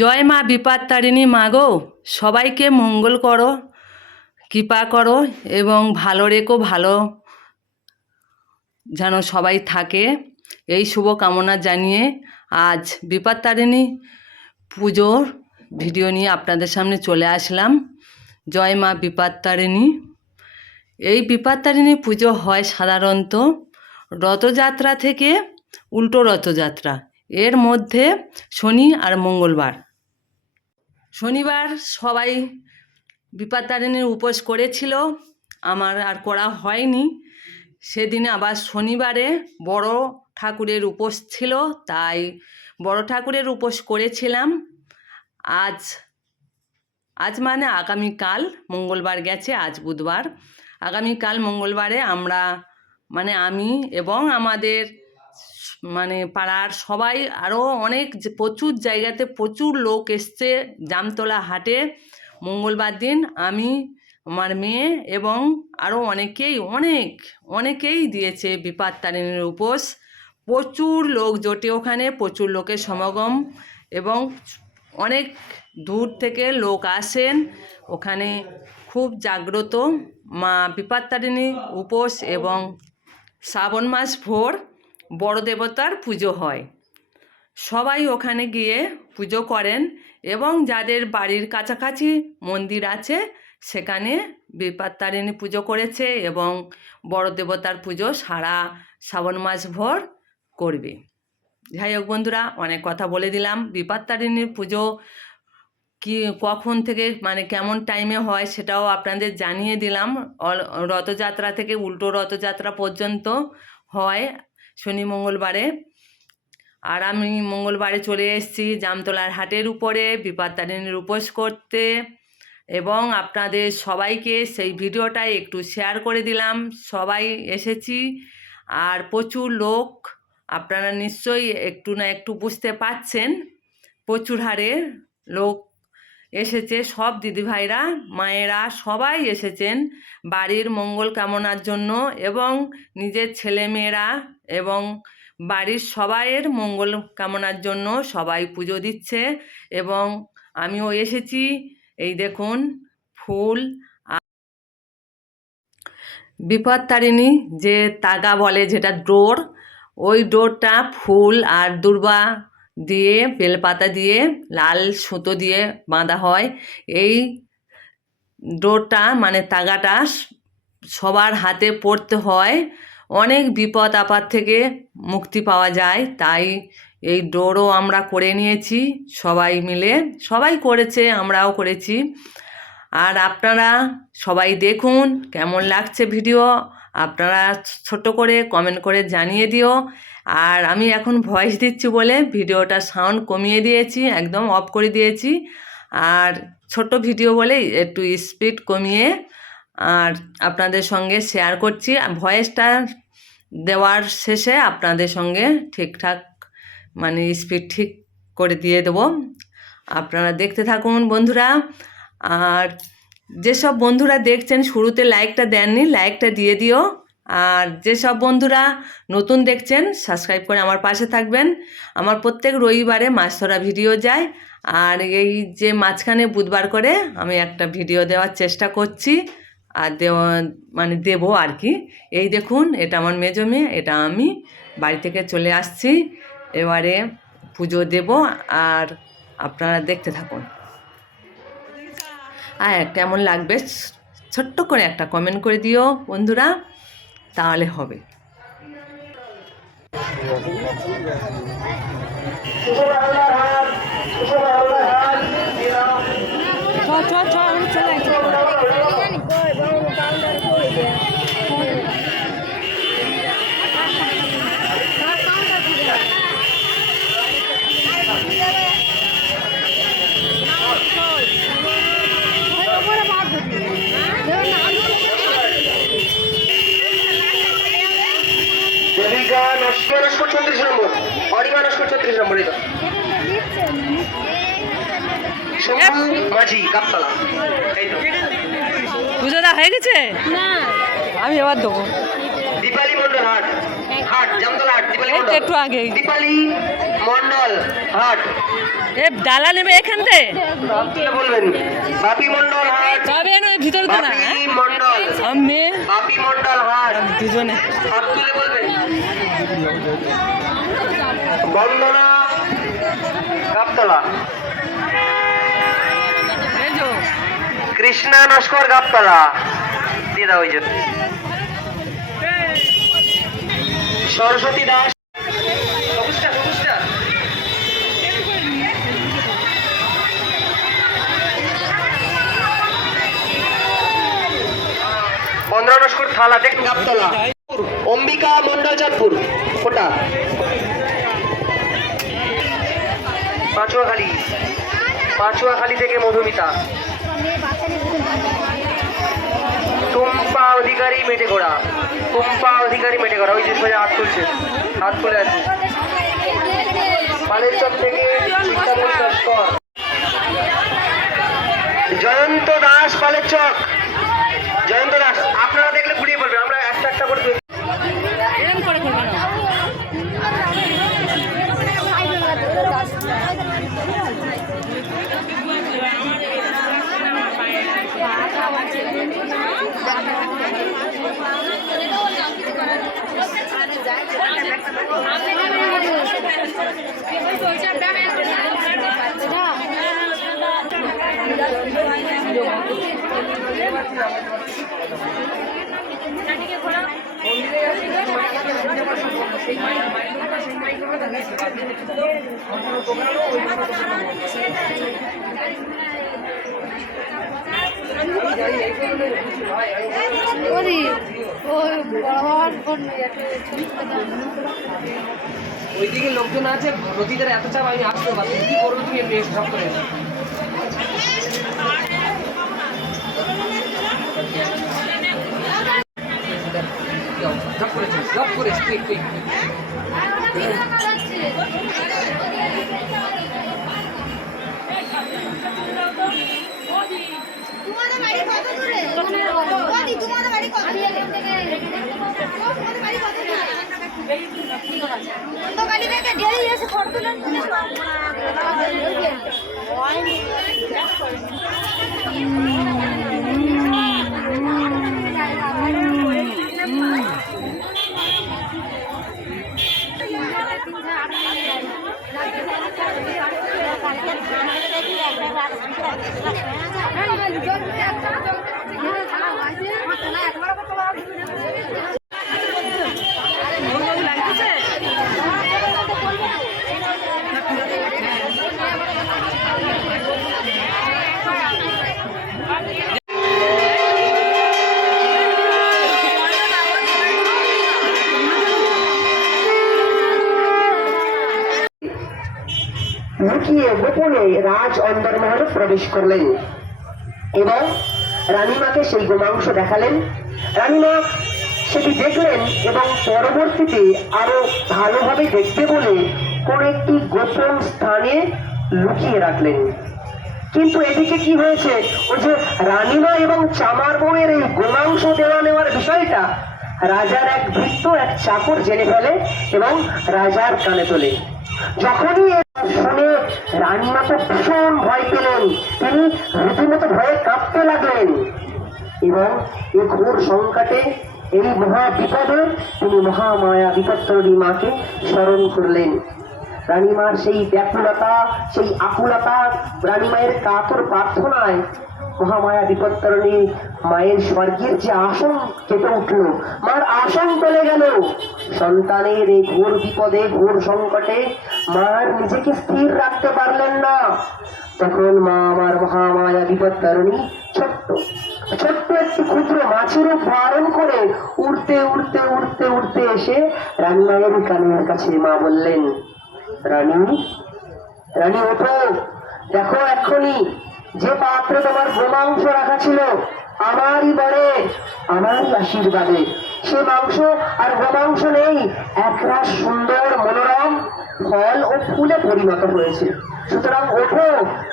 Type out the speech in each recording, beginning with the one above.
জয় মা বিপত্তারিণী মা গো, সবাইকে মঙ্গল করো, কৃপা করো এবং ভালো রেখো, ভালো যেন সবাই থাকে এই শুভ কামনা জানিয়ে আজ বিপত্তারিণী পুজোর ভিডিও নিয়ে আপনাদের সামনে চলে আসলাম। জয় মা বিপত্তারিণী। এই বিপত্তারিণী পুজো হয় সাধারণত রথযাত্রা থেকে উল্টো রথযাত্রা, এর মধ্যে শনি আর মঙ্গলবার। শনিবার সবাই বিপত্তারিণীর উপোস করেছিল, আমার আর করা হয়নি। সেদিনে আবার শনিবারে বড় ঠাকুরের উপোস ছিল, তাই বড় ঠাকুরের উপোস করেছিলাম। আজ মানে আগামীকাল, মঙ্গলবার গেছে, আজ বুধবার, আগামীকাল মঙ্গলবারে আমরা মানে আমি এবং আমাদের পাড়ার সবাই, আরও অনেক প্রচুর জায়গাতে প্রচুর লোক এসছে জামতলা হাটে। মঙ্গলবার দিন আমি, আমার মেয়ে এবং আরও অনেকেই দিয়েছে বিপত্তারিণীর উপোস। প্রচুর লোক জোটে ওখানে, প্রচুর লোকের সমাগম এবং অনেক দূর থেকে লোক আসেন ওখানে। খুব জাগ্রত মা বিপত্তারিণী উপোস এবং শ্রাবণ মাস ভোর বড় দেবতার পুজো হয়। সবাই ওখানে গিয়ে পুজো করেন এবং যাদের বাড়ির কাছাকাছি মন্দির আছে সেখানে বিপত্তারিণী পুজো করেছে এবং বড় দেবতার পুজো সারা শ্রাবণ মাস ভোর করবে। যাই হোক বন্ধুরা, অনেক কথা বলে দিলাম। বিপত্তারিণীর পুজো কখন থেকে কেমন টাইমে হয় সেটাও আপনাদের জানিয়ে দিলাম। রথযাত্রা থেকে উল্টো রথযাত্রা পর্যন্ত হয় শনি মঙ্গলবারে। আর আমি মঙ্গলবারে চলে এসেছি জামতলার হাটের উপরে বিপত্তারিণীর উপোস করতে এবং আপনাদের সবাইকে সেই ভিডিওটা একটু শেয়ার করে দিলাম। সবাই এসেছি আর প্রচুর লোক, আপনারা নিশ্চয়ই একটু না একটু বুঝতে পাচ্ছেন, প্রচুর হারে লোক এসেছে। সব দিদিভাইরা, মায়েরা সবাই এসেছেন বাড়ির মঙ্গল কামনার জন্য এবং নিজের ছেলেমেয়েরা এবং বাড়ির সবাইয়ের মঙ্গল কামনার জন্য সবাই পুজো দিচ্ছে এবং আমিও এসেছি। এই দেখুন ফুল, বিপত্তারিণী যে তাগা বলে, যেটা ডোর, ওই ডোরটা ফুল আর দূর্বা দিয়ে, বেলপাতা দিয়ে, লাল সুতো দিয়ে বাঁধা হয়। এই ডোরটা তাগাটা সবার হাতে পড়তে হয়, অনেক বিপদ আপদ থেকে মুক্তি পাওয়া যায়। তাই এই ডোরও আমরা করে নিয়েছি সবাই মিলে, সবাই করেছে, আমরাও করেছি। আর আপনারা সবাই দেখুন কেমন লাগছে ভিডিও, আপনারা ছোট করে কমেন্ট করে জানিয়ে দিও। আর আমি এখন ভয়েস দিচ্ছি বলে ভিডিওটা সাউন্ড কমিয়ে দিয়েছি, একদম অফ করে দিয়েছি। আর ছোট ভিডিও বলে একটু স্পিড কমিয়ে আর আপনাদের সঙ্গে শেয়ার করছি। ভয়েসটা দেওয়ার শেষে আপনাদের সঙ্গে ঠিকঠাক স্পিড ঠিক করে দিয়ে দেবো। আপনারা দেখতে থাকুন বন্ধুরা। আর যেসব বন্ধুরা দেখছেন শুরুতে লাইকটা দেননি, লাইকটা দিয়ে দিও। আর যেসব বন্ধুরা নতুন দেখছেন সাবস্ক্রাইব করে আমার পাশে থাকবেন। আমার প্রত্যেক রবিবারে মাছ ধরা ভিডিও যায়, আর এই যে মাঝখানে বুধবার করে আমি একটা ভিডিও দেওয়ার চেষ্টা করছি আর দেবো আর কি। এই দেখুন, এটা আমার মেজো মেয়ে, এটা আমি বাড়ি থেকে চলে আসছি, এবারে পুজো দেব আর আপনারা দেখতে থাকুন। আর কেমন লাগবে ছোট্ট করে একটা কমেন্ট করে দিও বন্ধুরা, তাহলে হবে। পুজোটা হয়ে গেছে, আমি এবার দেবো। দীপালি মন্ডল হাট, জামতলা হাট, একটু আগে। দীপালি মন্ডল হাট। এ ডালা নেবে এখান থেকে বলবেন বাপি মন্ডল হাট। তবে ভিতরে তো না বাপি মন্ডল, আমি বাপি মন্ডল হাট। দুজনে হাত তুলে বলবেন। বন্দনা গাবতলা, কৃষ্ণা নস্কর গাবতলা দিদা ওই যে সরস্বতী দাস বন্দনা নস্কর থালা দেখ গাবতলা। অম্বিকা মন্ডল চাঁদপুর কোটা পাঁচুয়াখালী থেকে মধুমিতা। টুম্পা অধিকারী মেটেগোড়া, টুম্পা অধিকারী মেটেগোড়া ওই যে সোজা হাত তুলছে, হাত তুলে আছে। পালেরচর থেকে চিন্তামণি লস্কর, জয়ন্ত দাস পালেরচক, জয়ন্ত দাস। আপনারা দেখলে ঘুরিয়ে বলবেন, আমরা একটা একটা করে এরকম করে করবে না ওইদিকে লোকজন আছে, নদীদের এত চাপ আমি আসতে পারছি কি করবো, তুমি সব করে জব করেছি, জব করেছি ঠিক ঠিক। তোমাদের বাড়ি কত দূরে? তোমাদের বাড়ি কত দূরে? তোমাদের বাড়ি কত দূরে? অন্ধকালি থেকে ডেলি এসে ফটো তুলেন তুমি লুকিয়ে গোপনে রাজ অন্দরমহলে প্রবেশ করলেন এবং রানীমাকে সেই গোমাংস দেখালেন। রানীমা সেটি দেখলেন এবং পরবর্তীতে আরো ভালোভাবে দেখতে বলে কোন একটি গোপন স্থানে লুকিয়ে রাখলেন। কিন্তু এদিকে কি হয়েছে, ওই যে রানীমা এবং চামার বউয়ের এই গোমাংস দেওয়া নেওয়ার বিষয়টা রাজার এক ভৃত্য এক চাকর জেনে ফেলে এবং রাজার কানে তোলে। যখনই শুনে রানীমা তো ভীষণ ভয় পেলেন, তিনি রীতিমতো ভয়ে কাঁপতে লাগলেন এবং এই ঘোর সংকটে এই মহা বিপদে তিনি মহামায়া বিপত্তরী মাকে স্মরণ করলেন। রানীমার সেই ব্যাকুলতা, সেই আকুলতা, রানীমায়ের কাতর প্রার্থনায় মহামায়া বিপত্তারিণী মায়ের স্বর্গের যে আসন কেঁপে উঠল, মার আসন চলে গেল। সন্তানের এই ঘোর বিপদে ঘোর সংকটে মার নিজেকে স্থির রাখতে পারলেন না। তখন মা আমার মহামায়া বিপত্তারিণী ছোট্ট ছোট্ট একটি ক্ষুদ্র মাছের ধারণ করে উড়তে উড়তে উড়তে উড়তে এসে রানীমায়ের কানের কাছে মা বললেন, রানী রানী ওঠো, দেখো এক্ষুনি যে পাত্রে তোমার গোমাংস রাখা ছিল আমারই বরে, আমারই আশীর্বাদে সে মাংস আর গোমাংস নেই, একরাশ সুন্দর মনোরম ফল ও ফুলে পরিণত হয়েছে। সুতরাং ওঠো,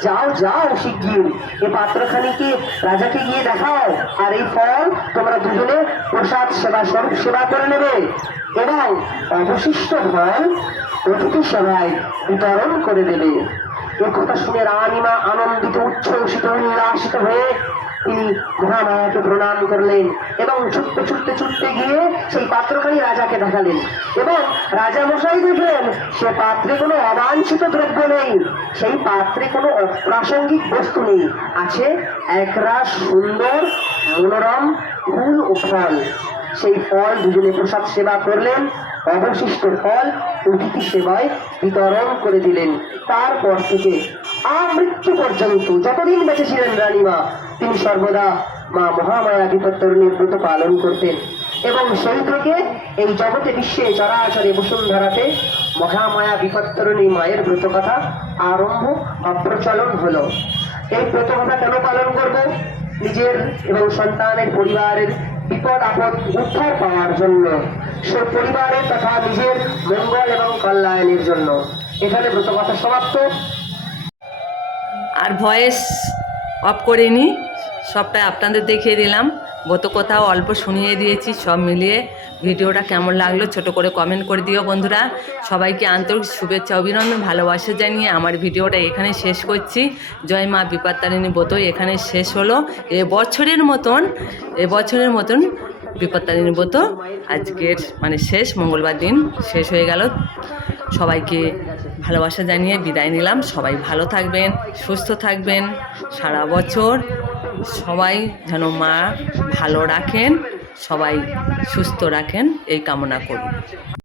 যাও যাও শিগগির এ পাত্রখানিকে রাজাকে গিয়ে দেখাও, আর এই ফল তোমরা দুজনে প্রসাদ সেবা স্বরূপ সেবা করে নেবে এবং অবশিষ্ট ফল অতিথি সেবায় বিতরণ করে দেবে। এ কথা শুনে রানীমা আনন্দিত, উচ্ছ্বসিত, উল্লাসিত হয়ে তিনি মহামায়াকে প্রণাম করলেন এবং ছুটতে ছুটতে ছুটতে গিয়ে সেই পাত্রখানি রাজাকে দেখালেন এবং রাজা মশাই দেখলেন সে পাত্রে কোনো অবাঞ্ছিত দ্রব্য নেই, সেই পাত্রে কোনো অপ্রাসঙ্গিক বস্তু নেই, আছে একরাশ সুন্দর মনোরম ফুল ও ফল। সেই ফল দুজনে প্রসাদ সেবা করলেন, অবশিষ্ট ফল অতিথি সেবায় বিতরণ করে দিলেন। তারপর থেকে আমৃত্যু পর্যন্ত যতদিন বেঁচে ছিলেন রানীমা, তিনি সর্বদা মা মহামায়া বিপত্তারিণীর ব্রত পালন করতেন এবং সেই থেকে এই জগতে বিশ্বে চরাচরে বসুন্ধরাতে মহামায়া বিপত্তারিণী মায়ের ব্রত কথা আরম্ভ অপ্রচলন হলো। এই ব্রত কথা কেন পালন করব? নিজের এবং সন্তানের পরিবারের বিপদ আপদ উদ্ধার পাওয়ার জন্য, সে পরিবারের তথা নিজের মঙ্গল এবং কল্যাণের জন্য। এখানে ব্রত কথা সমাপ্ত। আর ভয়েস অফ করিনি, সবটাই আপনাদের দেখিয়ে দিলাম, গত কথাও অল্প শুনিয়ে দিয়েছি। সব মিলিয়ে ভিডিওটা কেমন লাগলো ছোট করে কমেন্ট করে দিও বন্ধুরা। সবাইকে আন্তরিক শুভেচ্ছা অভিনন্দন ভালোবাসা জানিয়ে আমার ভিডিওটা এখানে শেষ করছি। জয় মা বিপত্তারিণী ব্রত এখানে শেষ হলো। এবছরের মতন বিপত্তারিণী ব্রত আজকের মানে শেষ, মঙ্গলবার দিন শেষ হয়ে গেল। সবাইকে ভালোবাসা জানিয়ে বিদায় নিলাম। সবাই ভালো থাকবেন, সুস্থ থাকবেন, সারা বছর সবাই যেন মা ভালো রাখেন, সবাই সুস্থ রাখেন এই কামনা করি।